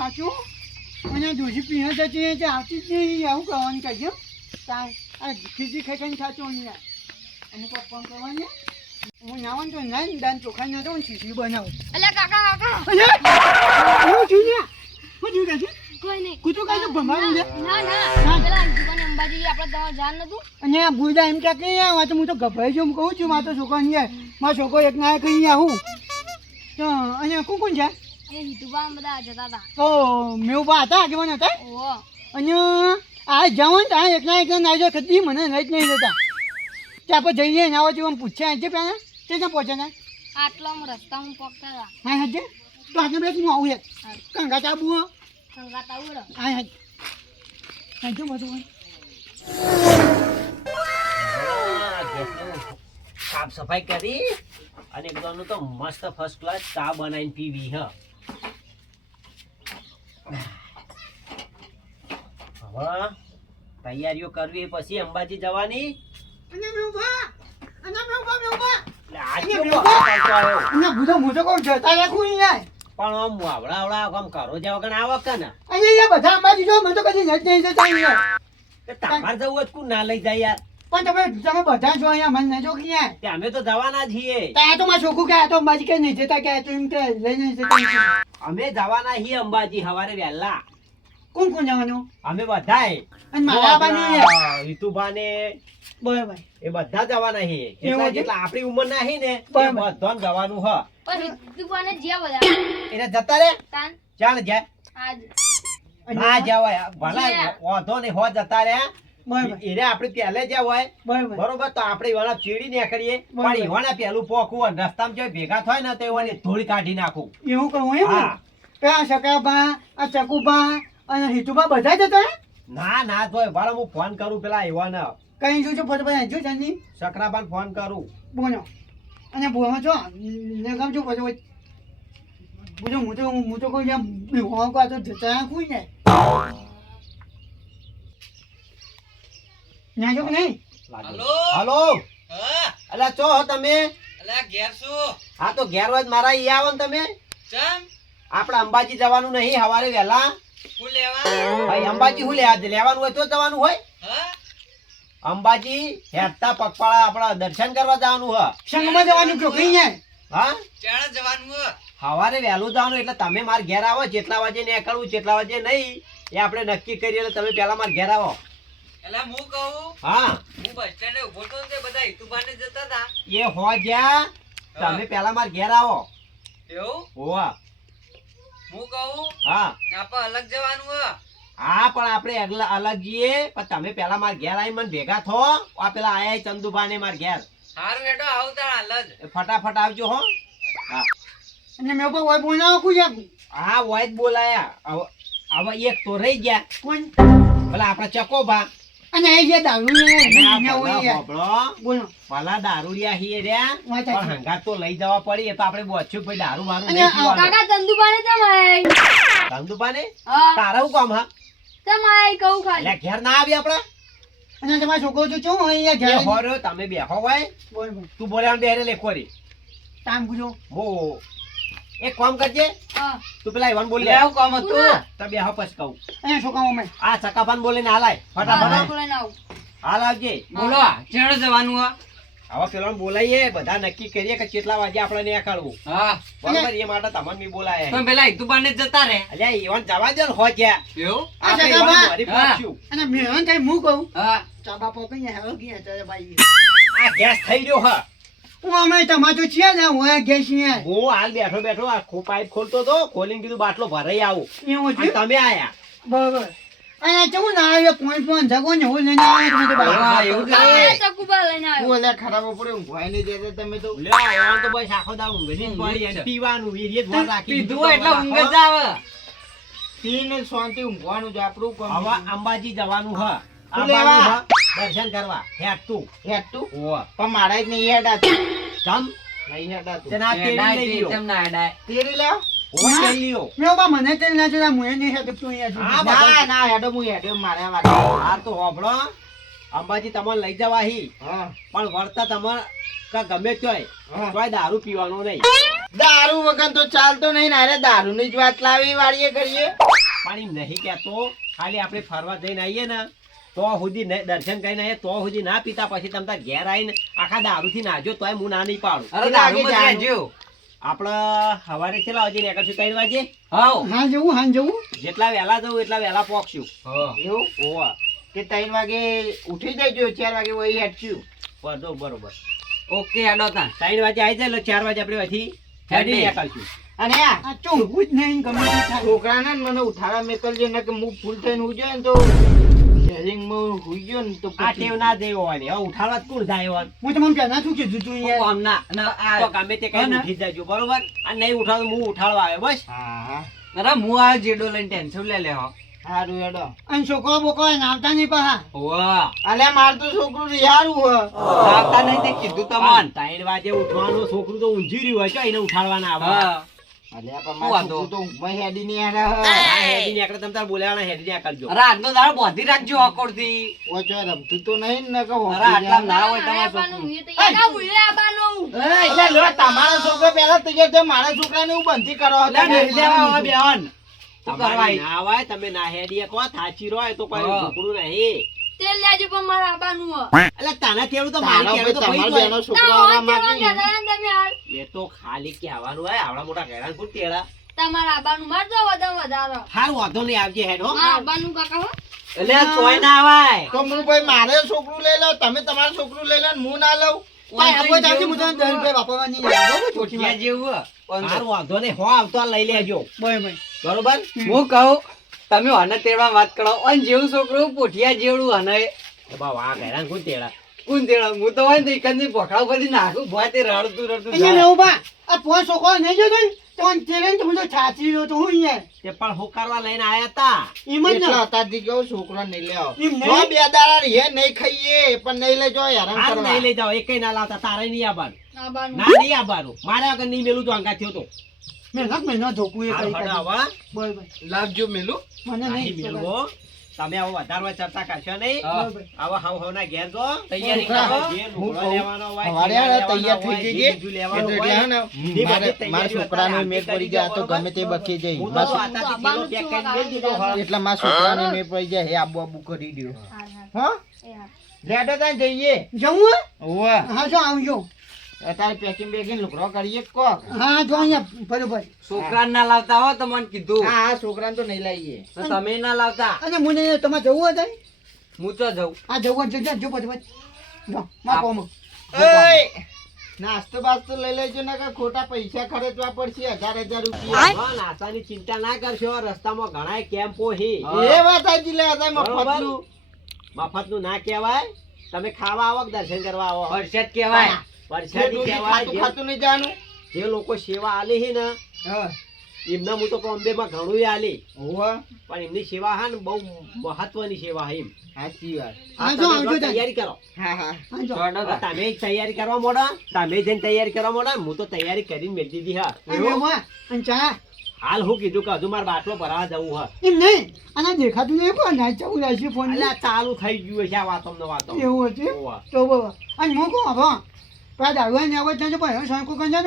સાચું અને દૂધી પીને જતી છે આવતી જ નહીં આવું કરવાનું કહેજો તાર આ ખીચડી ખાઈને સાચું નહીં યાર અમુક ફોન કરવાની હું નાવાનું તો ના દાન ચોખા ના તો ખીચડી બનાવું અલ્યા કાકા કાકા હું છું ને હું છું કાજે કોઈ નહીં કૂતરું કાજે ભમાવું છે ના ના પેલા દુકાને અંબાજી આપણે તમારે જાણ નતું અને આ બુડા એમ કે આ તો હું તો ગભરાઈ છું કહું છું મારો છોકરો નહીં મારો છોકરો એક ના કઈ આવું તો અને કોણ છે એ હિતુબા બધા જતા હતા તો મેવબા હતા આગેવાન હતા ઓહો અને આ જવાનું ત્યાં એકના નાજો કદી મને લઈ જ નહીં જતા ત્યાં આપણે જઈએ ને આવો જેવું પૂછ્યા છે પહેલાં તે ત્યાં પહોંચે ને આટલામાં રસ્તામાં પગતા હતા હા હા તો આજનો બેસ હું આવું એક કંગા ચાબુ સંગાત આવડો હા હા હા જો બધું સાફ સફાઈ કરી અને એકદમ તો મસ્ત ફર્સ્ટ ક્લાસ ચા બનાવીને પીવી હવે તૈયારીઓ કરવી પછી અંબાજી જવાની અને મેવબા મેવબા પણ બુધો મોટો કોણ જતા રાખું યાર આમ આવડા આમ કરો જાવ કણ આવો કે ને અહીંયા બધા અંબાજી જો મને તો કદી નથી નહીં જતા યાર તમારે જવું જ કોણ ના લઈ જાય યાર પણ તમે બધા છો અહીંયા મને નજો કે યાર તે અમે તો જવાના છીએ ત્યાં તો મારા છોકરું કે આ તો અંબાજી કે નહીં જતા કે તો એમ કે લઈને જતા અમે જવાના છીએ અંબાજી સવારે વહેલા કોણ કોણ જવાનું અમે બધાય અને મારા બાની રીતુભાને બરાબર એ બધા જવાના છીએ જેટલા આપણી ઉંમર ના હી ને બરાબર. બધા જવાનું હ પણ હિતુબાને જ્યાં બધા એને જતા રે તાન ચાલ જાય આજ ના જવાય ભલા વાંધો નહીં હો જતા રે બરાબર એને આપણે પહેલે જવાય બરાબર બરોબર તો આપણે એવાના ચીડી નીકળીએ બરાબર. પણ એવાના પહેલું પોકવું અને રસ્તામાં જો ભેગા થાય ને તો એવાની ધૂળ કાઢી નાખું એવું કહું એમ હા પેલા સકાબા આ ચકુબા અને હિતુબા બધા જતા ના તો ભાડો હું ફોન કરું પેલા એવાને કઈ જોજો ફોટો બધા જો જાની સકરાબાન ફોન કરું બોલો અને બોમાં છો ને ગામ જો પછી બોલો હું તો કોઈ જેમ હું કા તો જતા રાખું ને ના જો કે નહીં હલો અલા ચો હો તમે અલા ઘેર શું હા તો ઘેર હોય મારા ઈ આવો ને તમે ચમ આપણે અંબાજી જવાનું નહીં સવારે વહેલા હું લેવા ભાઈ અંબાજી શું લેવાનું હોય તો જવાનું હોય હા અંબાજી હેઠતા પગપાળા આપણા દર્શન કરવા જવાનું હ સંગમાં જવાનું કયો કઈ ને હા ચાણ જવાનું હે? સવારે વહેલું જવાનું એટલે તમે મારા ઘેર આવો જેટલા વાગે નીકળવું જેટલા વાગે નહીં એ આપણે નક્કી કરીએ એટલે તમે પહેલા મારા ઘેર આવો એલા હું કહું હા હું બસ સ્ટેન્ડે ઉભો તો ને તે બધા હિતુબાને જતા હતા એ હો જ્યાં તમે પહેલા મારા ઘેર આવો એવું હોવા હું કહું હા આપણે અલગ જવાનું હે હા પણ આપણે અલગ જઈએ પણ તમે પહેલા મારા ઘેર આવી મને ભેગા થો આ પેલા આયા ચંદુભા ને મારા ઘેર હારું હેડો આવતા હાલ જ એ ફટાફટ આવજો હો હા અને મેં કોઈ હોય બોલાવો કું હા હોય જ બોલાયા હવે એક તો રહી ગયા કોણ પેલા આપણા ચકોભા અને એ જે દારૂ ને બોલો ભલા દારૂડિયા હી રહ્યા વાત પણ સાચી. હંગાત તો લઈ જવા પડી એ તો આપણે બોચ્યું ભાઈ દારૂ મારું અને નહીં પીવાનું કાકા ચંદુબાને જમાય ચંદુભાને હા તારા હું કામ હા જમાય કહું ખાલી એટલે ઘેર ના આવી આપણે અને તમારો છોકરો તો ચો અહીંયા એ ઘેર હોર્યો તમે બેહો હોય બોલ બોલ તું બોલ્યા બેરે લેખોરી તામ પૂછો બો એક કામ કરજે હા તું પેલા ઈવન બોલ લે લેવું કામ હતું તું તો બેહો પછી કહું અહીંયા છોકરાઓ મેં આ ચકાપાન બોલીને હાલાય ફટાફટ બોલાઈને આવું હાલ આવજે બોલો ચાણ જવાનું હે હવે પેલા બોલાઈએ બધા નક્કી કરીએ કે કેટલા વાગે આપણે નીકળવું હા બરોબર એ માટે તમને બી બોલાય પણ પેલા હિતુબાને જતા રે અલ્યા ઈવન જવા દે ને હો ગયા એવું આપણે ચકાપા. ઈવન વળી હા. પહોંચ્યું. અને મેં કઈ હું કહું હા ચા બાપો કઈ હેરો ગયા તારે ભાઈ આ ગેસ થઈ રહ્યો હા હું અમે તમારો છે ને હું ગેસ ને હું હાલ બેઠો આ પાઇપ ખોલતો તો ખોલીને કીધું બાટલો ભરાઈ આવું એવું અને છે તમે આયા બરોબર અહીંયા કેવું ના આવ્યો પોઈન્ટ જગો ને હું લઈને આવ્યો તમે તો હા, ભાઈ એવું છે. કાકા ચકુબા લઈને આવ્યો હું એટલે ખરાબ પડે ઊંઘવાય નહીં દેતા તમે તો લ્યો ઈવન તો બસ આખો દાવ ઊંઘની જ પડી અને પીવાનું એ જ વાર રાખી પીધું દીધું એટલે તો ઊંઘ હવે જ આવે પીને શાંતિ ઊંઘવાનું જ આપણું કામ હવે અંબાજી જવાનું હ શું અંબાજી લેવા? હ દર્શન કરવા હેઠતું હેઠતું ઓવા પણ મારા જ નહીં હેડાતું જમ નહીં હેડાતું તેના કેવી લઈ લ્યો કેમ ના હેડાય તેરી લેવ ઓવા લઈ લ્યો મેં બા મને તેલ ના જોયા મુએ નહીં હતું તું અહીંયા હા, છું. બધા- ના હેડો હું હેડો મારે વાગે આ તો હોભળો અંબાજી તમને લઈ જવા હી હા પણ વળતા તમારે કા ગમે તોય હા તોય દારૂ પીવાનું નહીં દારૂ વગર તો ચાલતો નહીં ને અરે દારૂની જ વાત લાવી વાળીએ કરીએ. પણ એમ નહીં કહેતો, ખાલી આપણે ફરવા જઈને આવીએ ને તો સુધી દર્શન કરીને આવીએ તો સુધી ના પીતા, પછી તમે તાર ઘેર આવીને આખા દારૂથી નાજો તોય હું ના નહીં પાડું. અરે દારૂમાં જ રહેજો. આપણે સવારે કેટલા વાગે નીકળશું? 3 વાગે. હાઉ. હા જવું જેટલા વહેલા જવું એટલા વહેલા પહોંચશું. હા. એવું ઓવા કે 3 વાગે ઉઠી જજો, 4 વાગે વહી હેઠશું. બરોબર. ઓકે હેડો તાન. 3 વાગે આવી જાય એટલે 4 વાગે આપણે અહીંથી હેડી નીકળશું. અને આ ચોંકવું જ નહીં ગમે તે થાય. છોકરાને ને મને ઉઠાડા મેકલજો ને કે હું ફૂલ થઈને હુઈ જાય ને તો શેરિંગમાં હુઈ ગયો ને તો આ ટેવ ના દેવો હોય હવે ઉઠાડવા જ કોણ જાય હોય? હું તમને પહેલા શું કીધું તું યાર? આમ ના તો ગમે તે કઈ ઉઠી જ જાજો, બરોબર? આ નહીં ઉઠાડો હું ઉઠાડવા આવે બસ. હા અરે હું આ જેડો લઈને ટેન્શન લે લે હો. સારું હેડો. અને છોકરો બોકો નાવતા નહીં પાછા. વાહ. અલ્યા માર તો છોકરું રિહારું હ. આવતા નહીં તે કીધું તમન. 3 વાગે ઉઠવાનું છોકરું તો ઊંઘી રહ્યું હોય તો એને ઉઠાડવાના આવે. હા. અલ્યા પણ શું માર વાંધો? છોકરું તો ઊંઘમાં હેડી નહીં આરા હ. આ હેડી નીકળે તમે તાર બોલાવાના હેડી નીકળજો. અરે આજનો દાડો બોધી રાખજો અકોડથી. ઓછો રમતું તો નહીં ને કે અરે આટલા ના હોય મારે તમારું આવવાનું, છોકરું. હું તૈયાર ના, હું આવવાનું. એટલે લો તમારો છોકરો પહેલા તૈયાર છે, મારા છોકરાને હું બંધી કરો લે નહીં લેવા હવે બેહન. શું કરવા તમારે આવી? ના હોય તમે ના હેડીએ કહો થાચી રહો તો કોઈ હા. ઢોકળું નહીં. તેલ લેજો પણ મારે આવવાનું હો. એટલે તાના કેવું તો તારો મારી કેવું તો ભાઈ ભાઈ તમારા જ બેનો હોય. છોકરો ના, આવવા હોય માંગે. જવાનું કહેતા હતા ને તમે હાલ. એ તો ખાલી કહેવાનું હોય આવડા મોટા ઘેરાન કોણ તેડા. તમારે આવવાનું, મારે તો વધારે. હારું વાંધો નહીં આવજે હેડ હો. મારે આવવાનું કાકા હો. એટલે આ ચોય ના આવાય. તો હું ભાઈ મારે છોકરું લઈ લો, તમે તમારું છોકરું લઈ લો ને હું ના લઉં. ભાઈ, આપણે ચાલશે, હું તને 10 રૂપિયા વાપરવાની નહીં. બરોબર, પોઠિયા જેવું હે. હારું વાંધો નહીં હો આવતો આ લઈ લેજો. બરાબર. બરોબર? હું કહું તમે આને તેડવા વાત કરો અને જેવું છોકરું પોઠિયા જેવડું અને એ બા વાહ ઘેરાન કોણ તેડા. કોણ તેડવા હું તો હોય ને તો એકંદરી ભોખડા પરથી નાખું ભોય તે રડતું અહીંયા જાય. લેવું બા. આ પોસ છોકરો નહીં જોતો ને, તો આને તેરે ને તો હું તો છાતી રહ્યો તો હું યાર. તે પણ હોકારવા લઈને આયા તા. એમ જ ને. એટલા હતાથી કહું છોકરો નહીં લેવો. એમ નહીં. જો બે દાડા રહીએ નહીં ખાઈએ પણ નહીં લેજો હેરાન હારું કરવા. નહીં લઈ જાઓ એકેય ના લાવતા તારે નહીં આવવાનું. આવવાનું. ના નહીં આવવાનું. મારા વગર નહીં મેલું તો અંગા થયો તો. મહેનત ધોકું એ હારું કરી હડો કાઢી. હવે. બરાબર. લાવજો મેલું. મને નહીં નહીં મેલવો. તમે આવો વધારવા ચર્ચા કરશો નહીં. હા. બરાબર. આવો હવના ઘેર જો. તૈયારી છોકરા, કરો. જે હું લુગડો કહું, લેવાનો હોય, સવારે ચીલા તૈયાર લેવાના થઈ હોય, જઈએ. બીજું લેવાનું એટલે હોય. હે ને, બધી મારે- તૈયારીઓ મારા છોકરાનો અત્યારે મેળ પડી જાય તો ગમે તે બકી જાય. હું તો મારા આતાથી થેલો પેક કરીને મેલ દીધો હોય. એટલે મારા છોકરાને મેળ પડી જાય હે આબુ આબુ કરી દ્યો. હા એ હા. લેડો ત્યાં જઈએ. જવું હે? ઓવે હા જો આવજો. અત્યારે પેકિંગ બેકિંગ લુગડો કરીએ કોક. હા જો અહીંયા બરોબર. છોકરાને ના લાવતા હો તો મને કીધું. હા હા છોકરાને તો નહીં લાવીએ. તો તમે ના લાવતા. અને મને તમારે જવું હતું? હું તો જઉં. આ જવું હોય જો પછી જો માં કોમ. ઓય નાસ્તો બાસ્તો લઈ લેજો ને કે ખોટા પૈસા ખર્ચવા પડશે 1000 રૂપિયા. હા, નાસ્તાની ચિંતા ના કરશો રસ્તામાં ઘણાય કેમ્પો હી. એ વાત સાચી લે હતા બરોબર? મફતનું. મફતનું ના કહેવાય. તમે ખાવા આવો કે દર્શન કરવા આવો હર્ષદ કહેવાય. વરસાદી કહેવાય. ખાતું ખાતું નહીં જાનું. જે લોકો સેવા આલી હી ને હા એમને હું તો બોમ્બેમાં ઘણું આલી ઓવે પણ એમની સેવા હા ને બહુ મહત્વની સેવા હે એમ. સાચી વાત. હા, આ જો, તમે જો આવજો તૈયારી કરો. હા હા હા જો. ચોડો હવે તા. તમે જ તૈયારી કરવા મોડા તમે જઈને તૈયારી કરવા મોડા હું તો તૈયારી કરીને મેળ દીધી હા. અને વા, અને ચા હાલ હું કીધું કે હજુ મારે બાટલો ભરાવા જવું હા. એમ નહીં આના દેખાતું નહીં કોઈ નાચ ચાલુ રાખી ફોન એટલે આ ચાલુ થઈ ગયું છે આ વાતો ને વાતો. એવું હતું ઓવા. તો બાબા અને હું કહું હવે પેલા દારૂ ને આવે ત્યાં ભાઈ શંકુ કંજા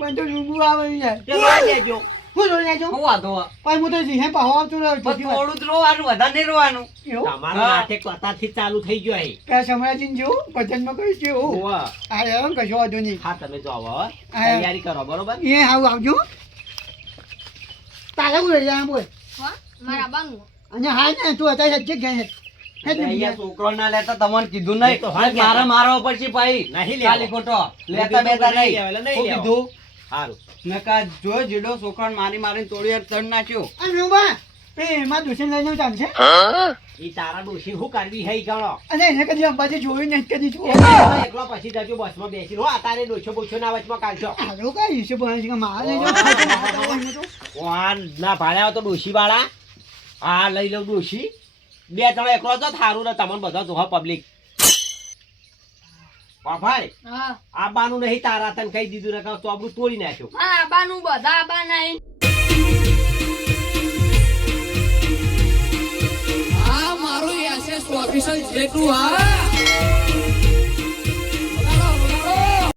બંધો ડૂબું આવે યાર તે લઈ લેજો. હું જોઈ લેજો શું વાંધો હે? પણ હું તો જીહે પાહો આવતો રહ્યો પણ ચોથી વાર. થોડું જ રોવાનું વધારે નહીં રોવાનું. એવું તમારો હા. નાટક અત્યારથી જ ચાલુ થઈ ગયો હે. પેલા સમરાજીને જેવું ભજનમાં કહ્યું છે એવું ઓવા. આ એમ કશો વાંધો નહીં હા તમે જો હવે તૈયારી કરો બરોબર. એ હાવ આવજો તારે હું લઈ જાય બોલ હો? મારે આવવાનું. અને હા ને તું અત્યારે સજ્જે ગયા છે એટલે અહીંયા છોકરો ના લેતા તમને કીધું નહીં. એ તો હાલ મારે મારવો પડશે ભાઈ. નહીં લેવો. ખાલી ખોટો લેતા બેતા નહીં. શું કીધું? સારું. મેં કહા જો જેડો છોકરાને મારી મારીને તોડી તડ નાખ્યો. અને બા એ એમાં દુસરી લઈને ચાલશે ઈ તારા ડોશી શું કરવી હે ઈ ગણો. અને એને કદી અંબાજી જોયું નહીં કદી જોયું એકલો એકલો પછી જજો બસમાં બેસી હો તારે ડોછો બોછો ના વચમાં કાઢશો. હાલો કઈ હિસાબ બને છે કે મારા લઈ જાઓ વાન ના ભાડ્યા તો ડોશી વાળા આ લઈ લઉં ડોશી બે જણો એકલો તો થારું ને તમને બધા જોહો પબ્લિક ભાઈ હા. આબાનું નહીં તારા તને કહી દીધું ને તો આપણું તોડી નાખ્યું. મારે આવવાનું, બધા આવવાના હે. આ મારું એસએસ ઓફિસર જેટલું હા